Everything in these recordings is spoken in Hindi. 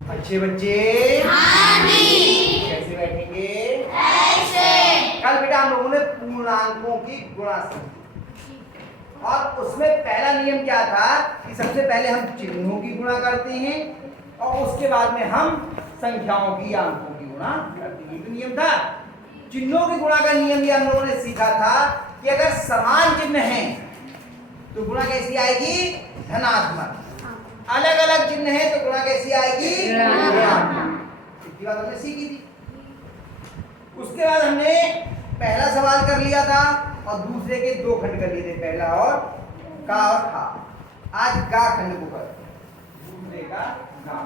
अच्छे बच्चे कैसे बैठेंगे? ऐसे। कल बेटा हम लोगों ने पूर्णांकों की गुणा सीखी और उसमें पहला नियम क्या था कि सबसे पहले हम चिन्हों की गुणा करते हैं और उसके बाद में हम संख्याओं की या अंकों की गुणा करते हैं। ये नियम था। चिन्हों की गुणा का नियम ये हम लोगों ने सीखा था कि अगर समान चिन्ह हैं तो गुणा कैसी आएगी? धनात्मक। अलग अलग चिन्ह है तो गुणा कैसी आएगी? ऋणात्मक। इतनी बात हमने सीखी थी। उसके बाद हमने पहला सवाल कर लिया था और दूसरे के दो खंड कर लिए थे, पहला और का और खा। आज गा खंड को कर, दूसरे का गा।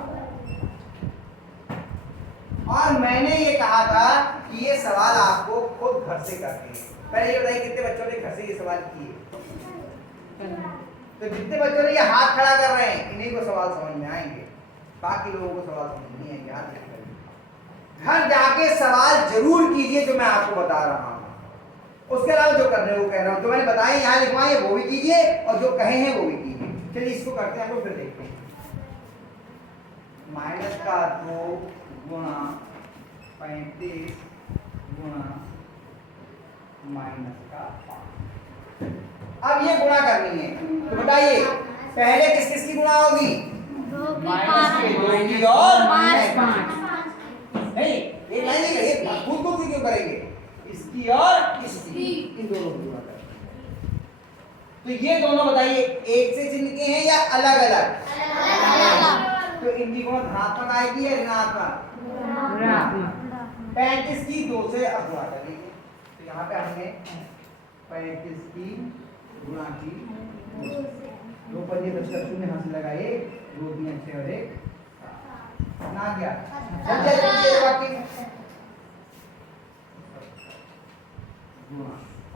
और मैंने ये कहा था कि ये सवाल आपको खुद घर से करने हैं। पहले ये बताइए कितने बच्चों ने घर से ये सवाल किए? तो जितने बच्चों ने ये हाथ खड़ा कर रहे हैं इन्हीं को सवाल समझ में आएंगे, बाकी लोगों को सवाल समझ नहीं आएंगे। हाथ घर जाके सवाल जरूर कीजिए जो मैं आपको बता रहा हूं। उसके अलावा जो करने वो कह रहा हूं, जो मैंने बताया यहाँ लिखवाए वो भी कीजिए और जो कहे हैं वो भी कीजिए। चलिए इसको करते हैं, हम लोग फिर देखते हैं। -2 गुणा 35 गुणा -5। अब ये गुणा करनी है तो बताइए पहले किस किस की गुणा होगी? -2 की और -5। नहीं एक लाइन नहीं करेंगे, खुद क्यों करेंगे? इसकी और इसकी, इन दोनों की गुणा करेंगे। तो ये दोनों बताइए एक से चिन्ह के हैं या अलग अलग? तो इनकी गुणा धनात्मक आएगी या ऋणात्मक? 35 की 2 से अब गुणा करेंगे। तो यहाँ पे हमने 35 की गुणा की 2 पर ये 10 का शून्य हाथ से लगाए, 2 3 6 और 1 ना गया।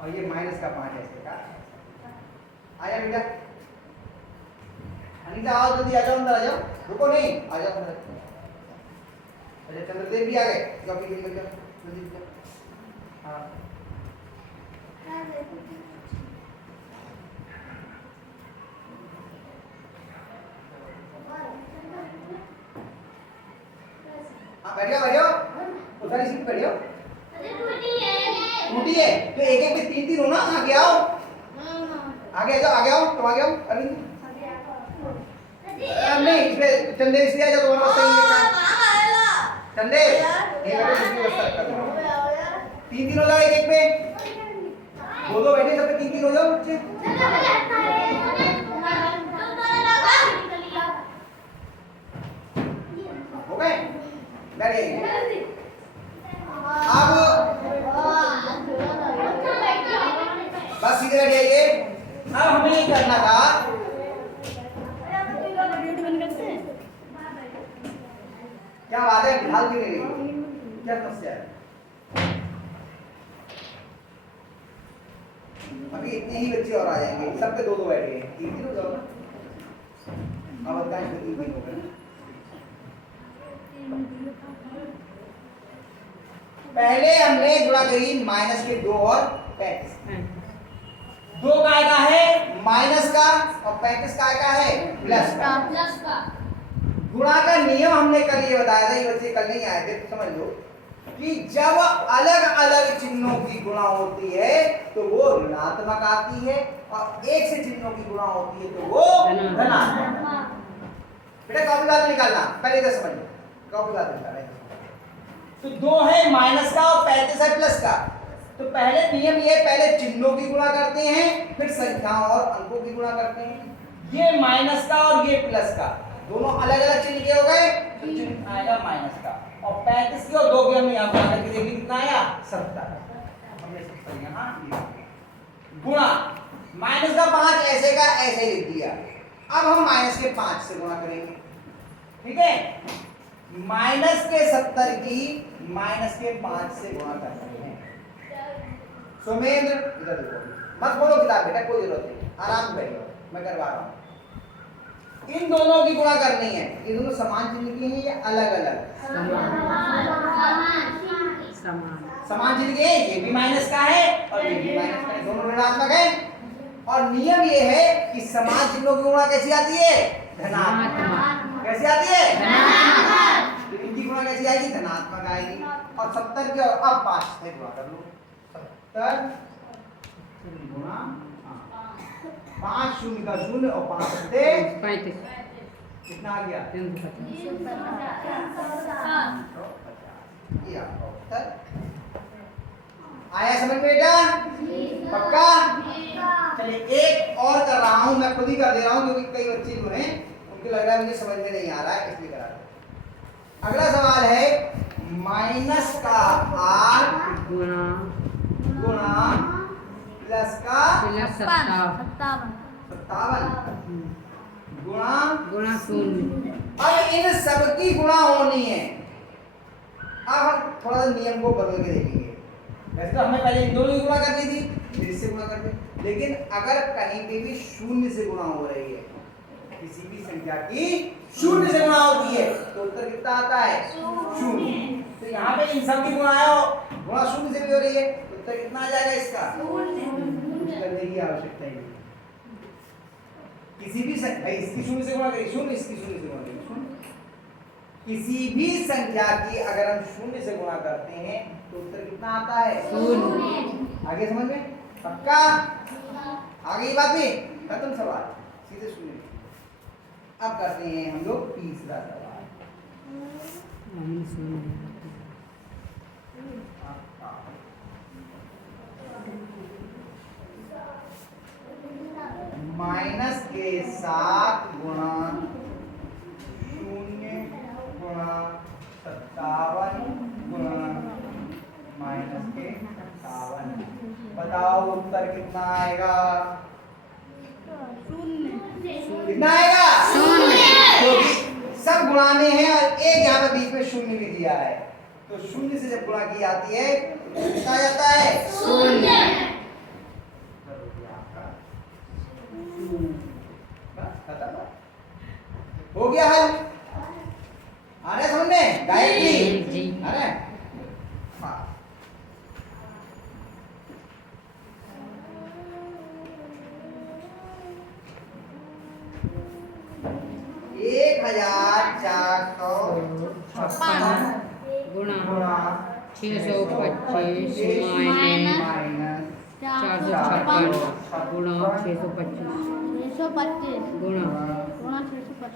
और ये माइनस का 5 ऐसे का आया बेटा। अनिता आओ जल्दी, आ जाओ अंदर, आ जाओ, रुको नहीं, आ जाओ अंदर। अरे चंद्रदेव भी आ गए, जाओ पीछे निकल जाओ जल्दी। हाँ बैठियो बैठियो, उधर ही सीट बैठियो। टूटी है तो एक एक पे 3 3 हो ना। आगे आओ, आगे जाओ, आगे आओ, तुम आगे आओ। अभी नहीं इसमें चंदे इसलिए आ जाओ, तुम्हारा सही है चंदे, ये बैठो किसी व्यवस्था कर दो। 3 3 हो जाओ, एक एक पे दो दो बैठे, सब पे 3 3 हो जाओ बच्चे। हो गए बैठिए। अब बस सीधे बैठ जाइए। अब हमें ये करना था, क्या बात है फिलहाल की नहीं, क्या समस्या है? अभी इतने ही बच्चे और आ जाएंगे, सब पे दो दो बैठे हैं, 3 3 हो जाओ ना। अब बताएं 3 3 हो गए। पहले हमने गुणा करी माइनस के 2 और 35। 2 काय का है? माइनस का, और 35 काय का है? प्लस का। गुणा का नियम हमने कल ये बताया था, ये बच्चे कल नहीं आए थे तो समझ लो कि जब अलग अलग चिन्हों की गुणा होती है तो वो ऋणात्मक आती है और एक से चिन्हों की गुणा होती है तो वो धनात्मक। बेटा कॉपी बात निकालना, पहले इधर समझ लो, कॉपी बात निकालना। तो 2 है माइनस का और 35 है प्लस का। तो पहले नियम ये, पहले चिन्हों की गुणा करते हैं फिर संख्याओं और अंकों की गुणा करते हैं। ये माइनस का और ये प्लस का, दोनों अलग अलग चिन्ह के हो गए तो चिन्ह आएगा माइनस का। और 35 की और 2 की हमने यहाँ गुणा करके देखिए कितना आया? 70। हमने 70 यहाँ गुणा माइनस का 5 ऐसे का ऐसे लिख दिया। अब हम माइनस के 5 से गुणा करेंगे, ठीक है? माइनस के 70 की माइनस के 5 से गुणा करते हैं। सुमेंद्र इधर देखो, मत बोलो किताब बेटा, कोई जरूरत नहीं, आराम से बैठो, मैं करवा रहा हूँ। इन दोनों की गुणा करनी है। ये दोनों समान चिन्ह के हैं या अलग अलग? समान चिन्ह के, ये भी माइनस का है और ये भी माइनस का है, दोनों ऋणात्मक है। और नियम ये है कि समान चिन्हों की गुणा कैसी आती है? धनात्मक। कैसी आती है? आएगी? धनात्मक आएगी। और 70 के अब 5 से गुणा कर लो। 70 गुणा 5 शून्य का शून्य और 5 से 35 कितना आ गया? 350। ये आपका उत्तर आया समझ में बेटा? पक्का? चलिए एक और कर रहा हूं, मैं खुद ही कर दे रहा हूं क्योंकि कई बच्चे जो हैं उनको लग रहा है मुझे समझ में नहीं आ रहा है, इसलिए करा रहा हूं। अगला सवाल है माइनस का 8 गुणा प्लस का 57 गुणा 0। अब इन सब की गुणा होनी है। अब हम थोड़ा सा नियम को बदल के देखेंगे। वैसे तो हमें पहले इन दोनों की गुणा करनी थी, फिर इससे गुणा करते, लेकिन अगर कहीं पे भी शून्य से गुणा हो रही है, किसी भी संख्या की शून्य से गुणा होती है तो उत्तर कितना आता है? शून्य। तो यहाँ पे इन सब की गुणा शून्य से भी हो रही है तो उत्तर कितना आ जाएगा इसका? करने की आवश्यकता ही नहीं। किसी भी इसकी शून्य से गुणा करें, शून्य इसकी शून्य से गुणा करें, किसी भी संख्या की अगर हम शून्य से गुणा करते हैं तो उत्तर कितना आता है? शून्य। आगे समझ में? पक्का? आगे ये बात भी खत्म सवाल, सीधे शून्य। अब करते हैं हम लोग तीसरा सवाल। माइनस के साथ गुणा 0 गुणा 57 गुणा माइनस के 57। बताओ उत्तर कितना आएगा? कितना आएगा? क्योंकि सब गुणाने हैं और एक यहाँ पे बीच में शून्य भी दिया है, तो शून्य से जब गुणा की जाती है तो कितना आ जाता है? शून्य। हो गया हल? आ रहे समझ में? डायरेक्टली आ रहे? हाँ। 1456 गुणा गुणा 625 माइनस 456 गुणा 625 गुणा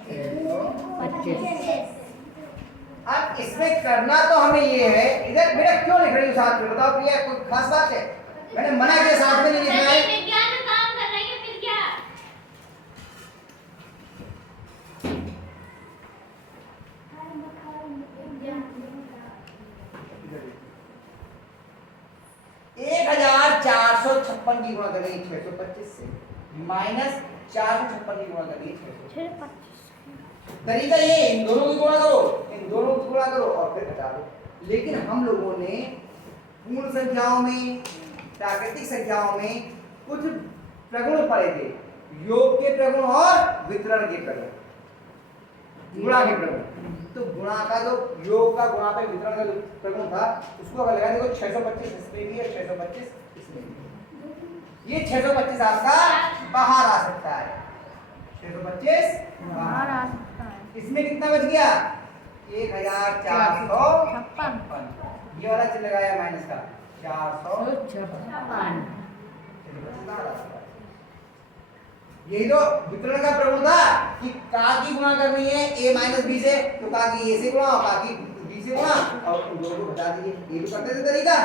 625। अब इसमें करना तो हमें ये है, इधर बेटा क्यों लिख रही हो साथ में? बताओ प्रिया, कोई खास बात है? मैंने मना किया साथ में नहीं लिखना है। विज्ञान का काम कर रही है फिर क्या? एक 1456 की गुणा करेंगे 625 से, माइनस 456 की गुणा करेंगे 625। तरीका ये, इन दोनों की गुणा करो, इन दोनों की गुणा करो और फिर घटा दो। लेकिन हम लोगों ने पूर्ण संख्याओं में, प्राकृतिक संख्याओं में कुछ प्रगुण पढ़े थे, योग के प्रगुण और वितरण के प्रगुण, गुणा के प्रगुण। तो गुणा का जो योग का गुणा पे वितरण का जो प्रगुण था उसको अगर लगा देखो 625 इसमें भी है, 625 इसमें भी। ये 625 आपका बाहर आ सकता है, 625 बाहर आ सकता है। इसमें कितना बच गया? 1456। ये वाला चिन्ह लगाया माइनस का 456। यही तो वितरण का प्रगुण था कि का की गुणा करनी है a माइनस बी से, तो का की a से गुणा और का की b से गुणा और उन दोनों को घटा दीजिए। ये तो करते थे तरीका।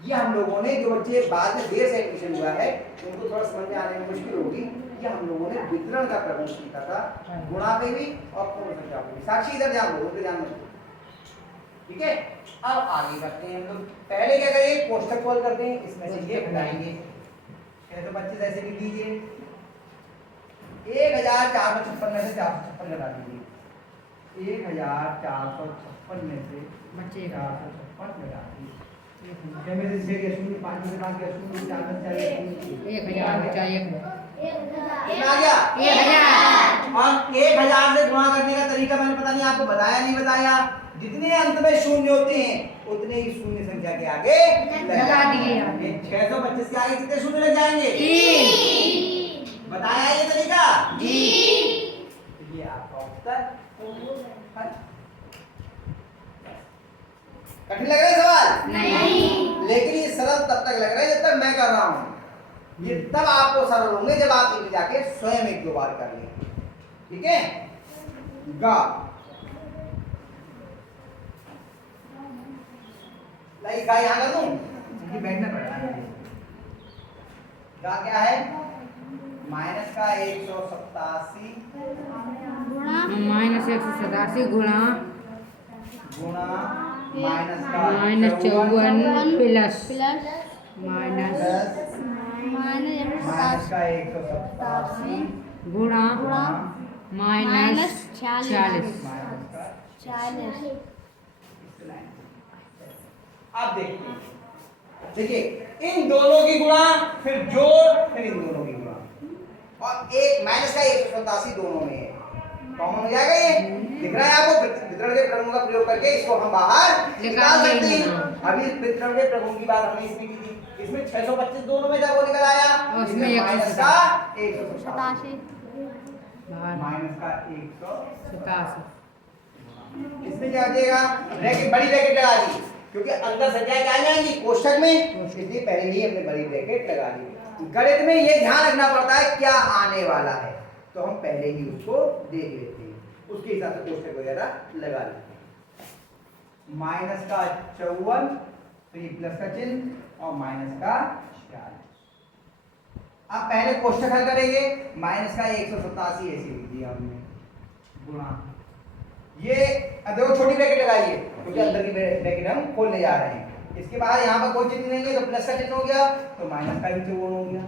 ये हम लोगों ने, जो बच्चे बाद में देर से एडमिशन हुआ है उनको थोड़ा समझ में आने में मुश्किल होगी, ये हम लोगों ने वितरण का प्रगुण सीखा था, गुणा पे भी और पूर्ण संख्या पे भी। साक्षी इधर जान लो, उधर जान लो, ठीक है? अब आगे करते हैं हम लोग। पहले क्या करेंगे? कोष्ठक खोल करते हैं, इसमें से ये घटाएंगे 625 ऐसे लिख दीजिए। 1456 में से 456 घटा दीजिए। 1456 में से 456 घटा दीजिए। में से 6 या 0 5 में से 5 या 0 4 में से 4 या 1000 बचा 1 कितना आ गया? 1000। और 1000 से गुणा करने का तरीका मैंने पता नहीं आपको बताया नहीं बताया। जितने अंत में शून्य होते हैं उतने ही शून्य संख्या के आगे लगा दिए। 625 के आगे कितने शून्य लग जाएंगे? 3। बताया ये तरीका? जी। ये आपका उत्तर है। कठिन लग रहा है सवाल? नहीं। लेकिन ये सरल तब तक लग रहा है जब तक मैं कर रहा हूं। ये तब आपको सरल होंगे जब आप इनको जाके स्वयं एक दो बार कर लें। ठीक है? गा लाइक गा यहां कर दूं, ये बैठना पड़ेगा। गा क्या है? माइनस का 187 माइनस 187 गुणा गुणा माइनस का माइनस 54 प्लस माइनस माइनस का 187 गुणा माइनस 40। माइनस का अब देखिए इन दोनों की गुणा, फिर जोड़, फिर इन दोनों की गुणा, और एक माइनस का 187 दोनों में है, कॉमन हो जाएगा। ये दिख रहा है आपको? वितरण के प्रगुण का प्रयोग करके इसको हम बाहर निकाल सकते हैं। अभी वितरण के प्रगुण की बात हमने इसमें की थी। इसमें 625 दोनों में था, वो निकल आया। इसमें माइनस का 187 माइनस का 187 इसमें क्या बचेगा? ब्रैकेट, बड़ी ब्रैकेट लगा दी, क्योंकि अंदर संख्याएं क्या आ जाएंगी कोष्ठक में, इसलिए पहले ही हमने बड़ी ब्रैकेट लगा दी। गणित में ये ध्यान रखना पड़ता है क्या आने वाला है, तो हम पहले ही उसको देख लेते हैं, उसके हिसाब से कोष्ठक वगैरह लगा लेते हैं। माइनस का 54, तो ये प्लस का चिन्ह, और माइनस का 46। अब पहले कोष्ठक हल करेंगे। माइनस का 187 ऐसे लिख दिया हमने, गुणा ये, अब देखो छोटी ब्रैकेट लगाइए क्योंकि अंदर की ब्रैकेट हम खोलने जा रहे हैं। इसके बाद यहाँ पर कोई चिन्ह नहीं है, तो प्लस का चिन्ह हो गया, तो माइनस का भी चिन्ह हो गया,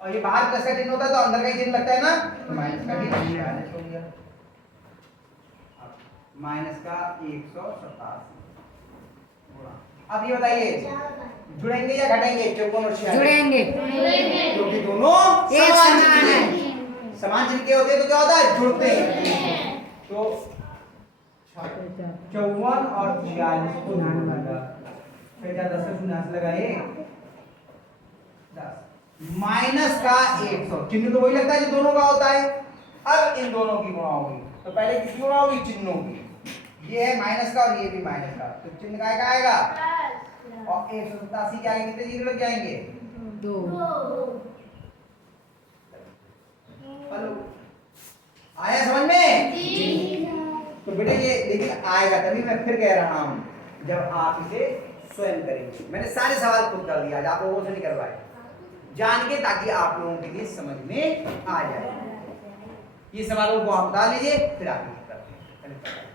और ये बाहर प्लस का चिन्ह होता है तो अंदर का ही चिन्ह लगता है ना, तो माइनस का भी माइनस हो गया। माइनस का 187। अब ये बताइए जुड़ेंगे या घटेंगे? 54 और 46 जुड़ेंगे, क्योंकि दोनों एक समान समान चिन्ह है। हैं। समान चिन्ह के होते हैं तो क्या होता है? जुड़ते हैं। तो 54 और 46 को जोड़ूंगा, फिर क्या 10 से 0 लगाए 10, माइनस का 100, चिन्ह तो वही लगता है जो दोनों का होता है। अब इन दोनों की गुणा होगी, तो पहले किसकी गुणा होगी? चिन्हों की। ये है माइनस का और ये भी माइनस का, तो चिन्ह का आएगा, और 187 के आगे कितने जीरो लग जाएंगे? 2। हेलो, आया समझ में? तो बेटे ये लेकिन आएगा तभी मैं फिर कह रहा हूं जब आप इसे स्वयं करेंगे। मैंने सारे सवाल खुद कर दिया, आप लोगों से नहीं करवाए, जान के, ताकि आप लोगों के लिए समझ में आ जाए। ये सवालों को आप बता लीजिए, फिर आप करते हैं।